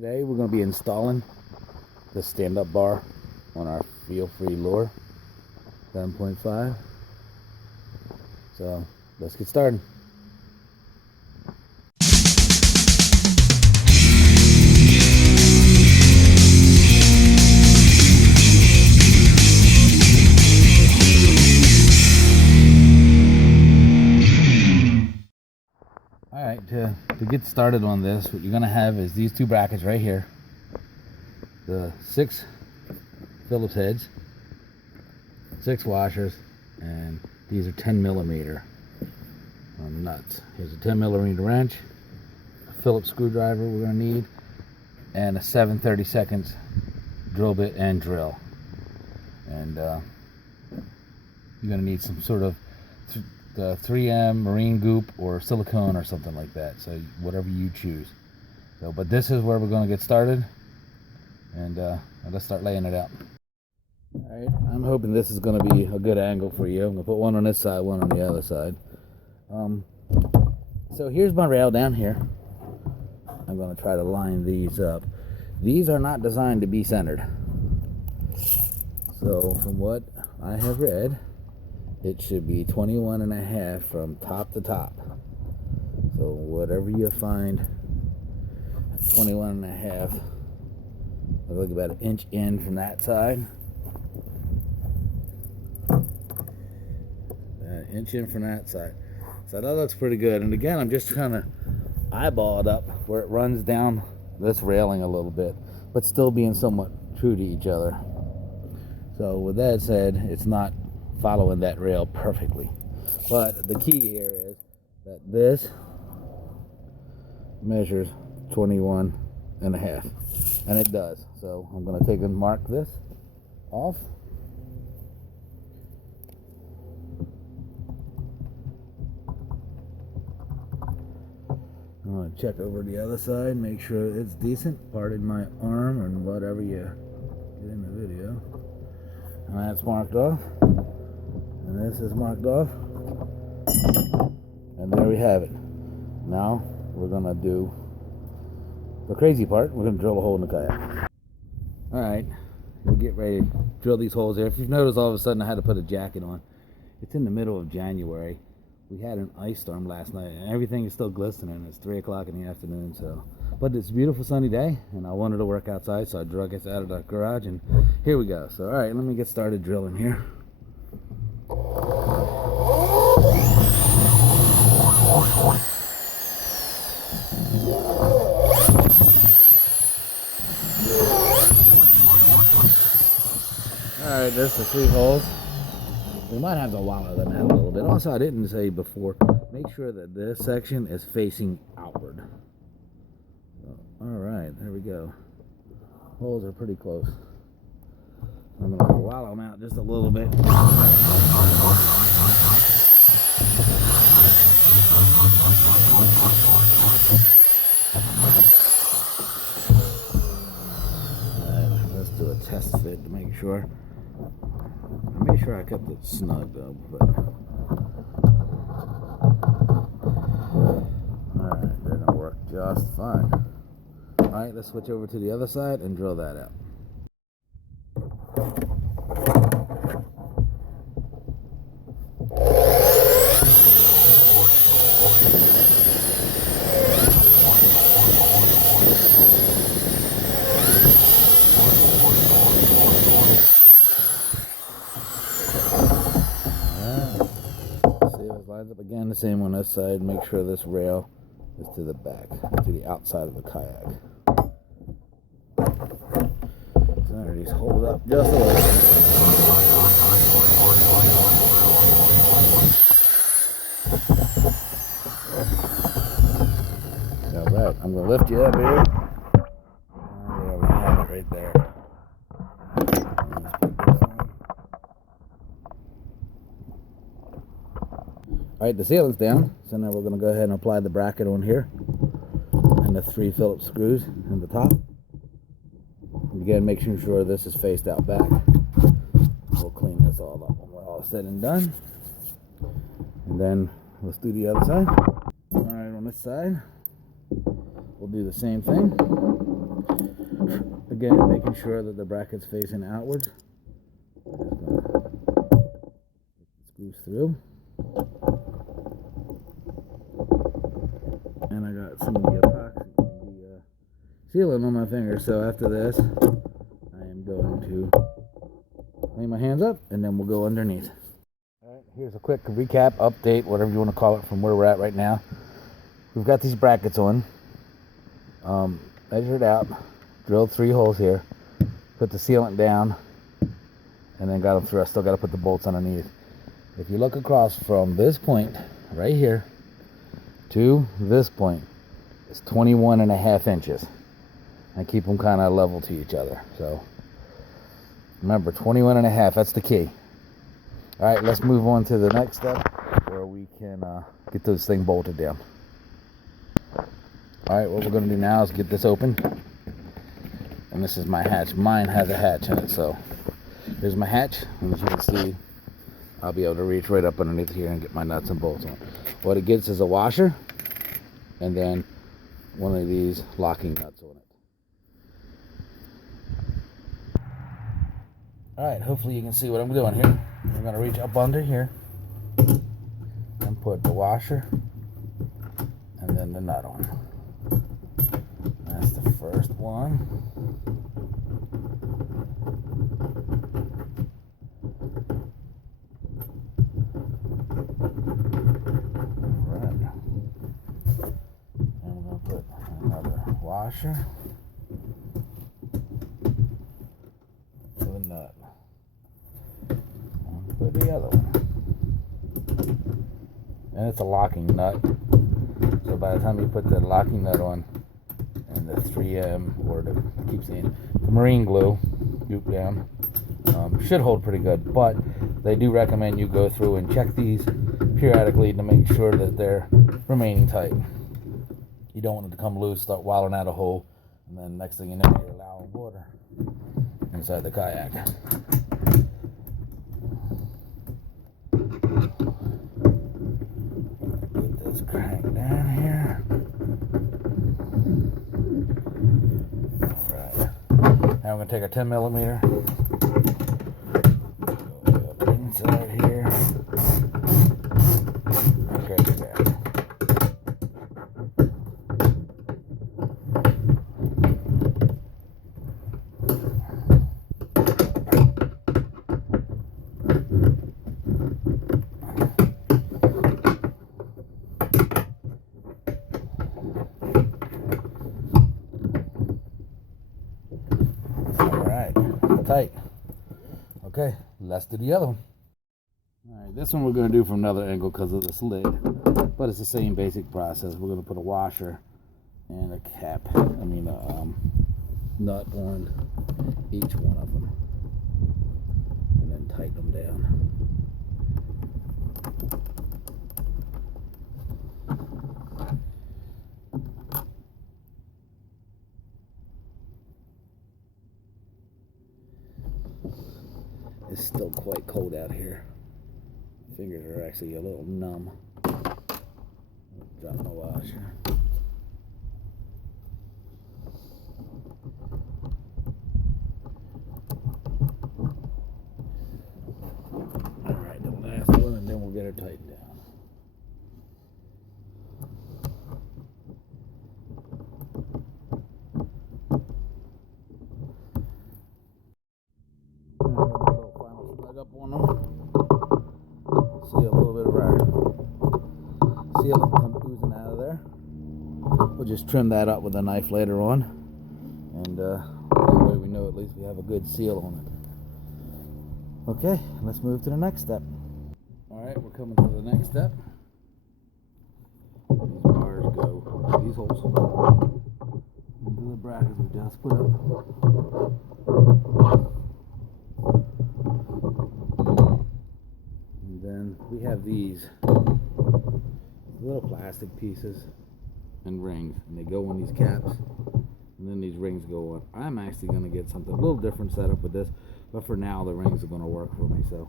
Today we're going to be installing the stand-up bar on our Feelfree lure 7.5. So let's get started. Alright, to get started on this, what you're going to have is these two brackets right here. The 6 Phillips heads, 6 washers, and these are 10 millimeter nuts. Here's a 10 millimeter wrench, a Phillips screwdriver we're going to need, and a 7/32 drill bit and drill. And you're going to need some sort of 3M marine goop or silicone or something like that, so whatever you choose. So but this is where we're going to get started, and let's start laying it out. All right, I'm hoping this is going to be a good angle for you. I'm going to put one on this side, one on the other side. So here's my rail down here. I'm going to try to line these up. These are not designed to be centered, so from what I have read, it should be 21.5 from top to top. So whatever you find, 21.5. Look about an inch in from that side. An inch in from that side. So that looks pretty good. And again, I'm just trying to eyeball it up where it runs down this railing a little bit, but still being somewhat true to each other. So with that said, it's not following that rail perfectly, but the key here is that this measures 21.5, and it does. So I'm going to take and mark this off. I'm going to check over the other side, make sure it's decent. Pardon my arm and whatever you get in the video. And that's marked off. And this is marked off. And there we have it. Now we're going to do the crazy part. We're going to drill a hole in the kayak. Alright, we'll get ready to drill these holes here. If you've noticed, all of a sudden I had to put a jacket on. It's in the middle of January. We had an ice storm last night and everything is still glistening. It's 3 o'clock in the afternoon, so. But it's a beautiful sunny day and I wanted to work outside, so I drug it out of the garage and here we go. So alright, let me get started drilling here. Alright, there's the 3 holes. We might have to wallow them out a little bit. Also, I didn't say before, make sure that this section is facing outward. Alright, there we go. Holes are pretty close. I'm going to wallow them out just a little bit. Let's do a test fit to make sure. I made sure I kept it snug though, but alright, they're gonna work just fine. Alright, let's switch over to the other side and drill that out. Lines up again, the same on this side. Make sure this rail is to the back, to the outside of the kayak. So just hold it up just a little bit. Alright, I'm going to lift you up here. There we have it right there. Alright, the ceiling's down, so now we're going to go ahead and apply the bracket on here and the 3 Phillips screws in the top. And again, making sure this is faced out back. We'll clean this all up when we're all said and done. And then let's do the other side. Alright, on this side, we'll do the same thing. Again, making sure that the bracket's facing outwards. Screws through. And I got some of the epoxy, the sealant on my finger. So after this, I am going to clean my hands up, and then we'll go underneath. All right, here's a quick recap, update, whatever you want to call it, from where we're at right now. We've got these brackets on. Measured out, drilled 3 holes here, put the sealant down, and then got them through. I still got to put the bolts underneath. If you look across from this point right here to this point, it's 21.5 inches. I keep them kind of level to each other. So remember, 21.5, that's the key. All right, let's move on to the next step where we can get this thing bolted down. All right, what we're going to do now is get this open. And this is my hatch. Mine has a hatch in it, so here's my hatch. And as you can see, I'll be able to reach right up underneath here and get my nuts and bolts on. What it gets is a washer and then one of these locking nuts on it. All right, hopefully you can see what I'm doing here. I'm going to reach up under here and put the washer and then the nut on. That's the first one. Right. And we're going to put another washer to the nut. And put the other one. And it's a locking nut. So by the time you put the locking nut on, and the 3M, or the, I keep saying, the marine glue, goop down, should hold pretty good, but they do recommend you go through and check these periodically to make sure that they're remaining tight. You don't want it to come loose, start wilding out a hole, and then next thing you know, you're allowing water inside the kayak. Get this crank down here. Now we're going to take our 10 millimeter, go up inside here, okay, back. Tight. Okay, let's do the other one. All right, this one we're going to do from another angle because of this lid, but it's the same basic process. We're going to put a washer and a cap, nut on each one of them, and then tighten them down. It's still quite cold out here. Fingers are actually a little numb. Drop my washer. Alright, the last one, and then we'll get her tightened down. Up on them. See a little bit of our sealant come oozing out of there. We'll just trim that up with a knife later on, and that way we know at least we have a good seal on it. Okay, let's move to the next step. Alright, we're coming to the next step. These bars go, these holes, into the brackets we just put up. And then we have these little plastic pieces and rings, and they go on these caps, and then these rings go on. I'm actually going to get something a little different set up with this, but for now the rings are going to work for me, so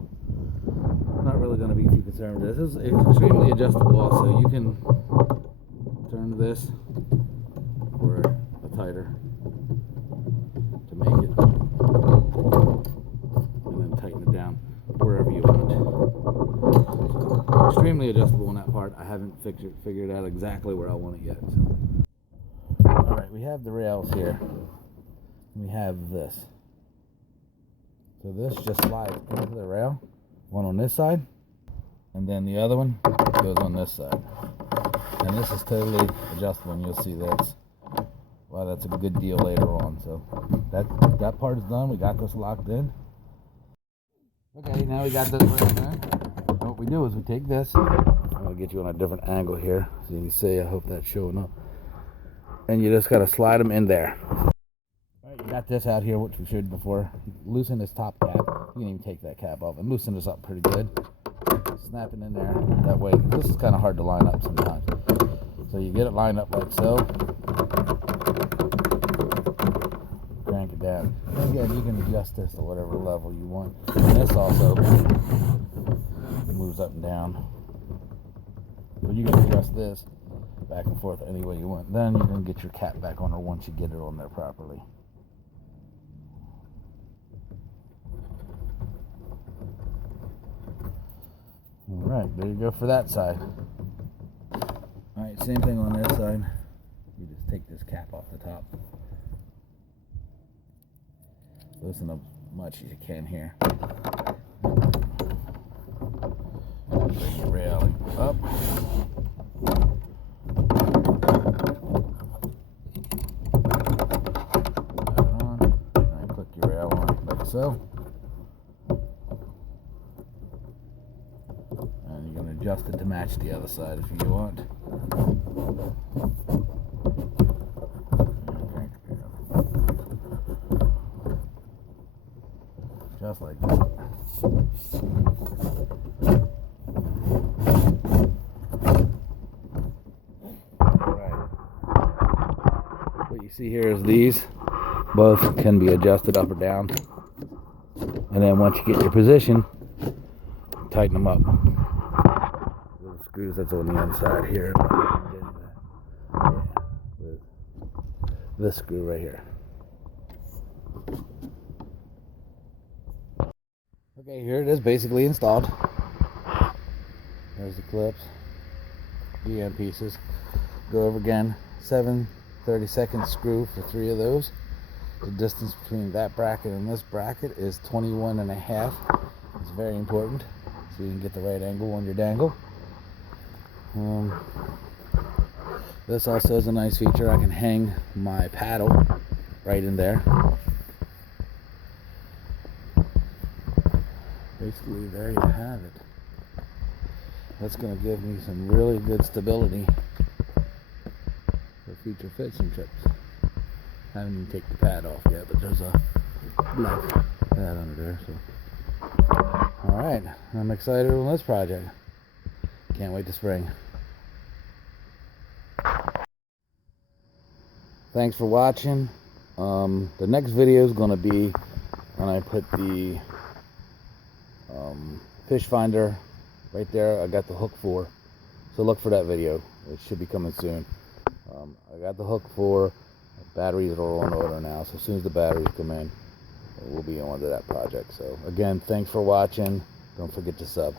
I'm not really going to be too concerned with this. This is extremely adjustable also. You can turn this for a tighter extremely adjustable on that part. I haven't figured out exactly where I want it yet. So. All right, we have the rails here. We have this. So this just slides into the rail. One on this side, and then the other one goes on this side. And this is totally adjustable, and you'll see that's why that's a good deal later on. So that part is done. We got this locked in. Okay, now we got this rail done. What we do is we take this. I'm gonna get you on a different angle here so you can see. I hope that's showing up. And you just gotta slide them in there. All right, you got this out here, which we showed before. Loosen this top cap. You can even take that cap off and loosen this up pretty good. Snap it in there that way. This is kind of hard to line up sometimes. So you get it lined up like so. Crank it down. And again, you can adjust this to whatever level you want. And this also moves up and down. But you can adjust this back and forth any way you want. Then you can get your cap back on her once you get it on there properly. Alright, there you go for that side. Alright, same thing on this side. You just take this cap off the top. Loosen up as much as you can here. Bring your railing up. Put it on. And click your rail on like so. And you can adjust it to match the other side if you want. Just like that. Alright. What you see here is these both can be adjusted up or down. And then once you get your position, tighten them up. Little screws that's on the inside here. Yeah, with this screw right here. Okay, here it is basically installed. There's the clips, the end pieces. Go over again, 7/32 screw for 3 of those. The distance between that bracket and this bracket is 21.5. It's very important so you can get the right angle on your dangle. This also is a nice feature. I can hang my paddle right in there. Basically, there you have it. That's going to give me some really good stability for future fishing trips. I haven't even taken the pad off yet, but there's a black pad under there. So, alright, I'm excited on this project. Can't wait to spring. Thanks for watching. The next video is going to be when I put the fish finder right there. I got the hook for, so look for that video. It should be coming soon. I got the hook for. Batteries are on order now, so as soon as the batteries come in, we'll be on to that project. So again, thanks for watching. Don't forget to sub.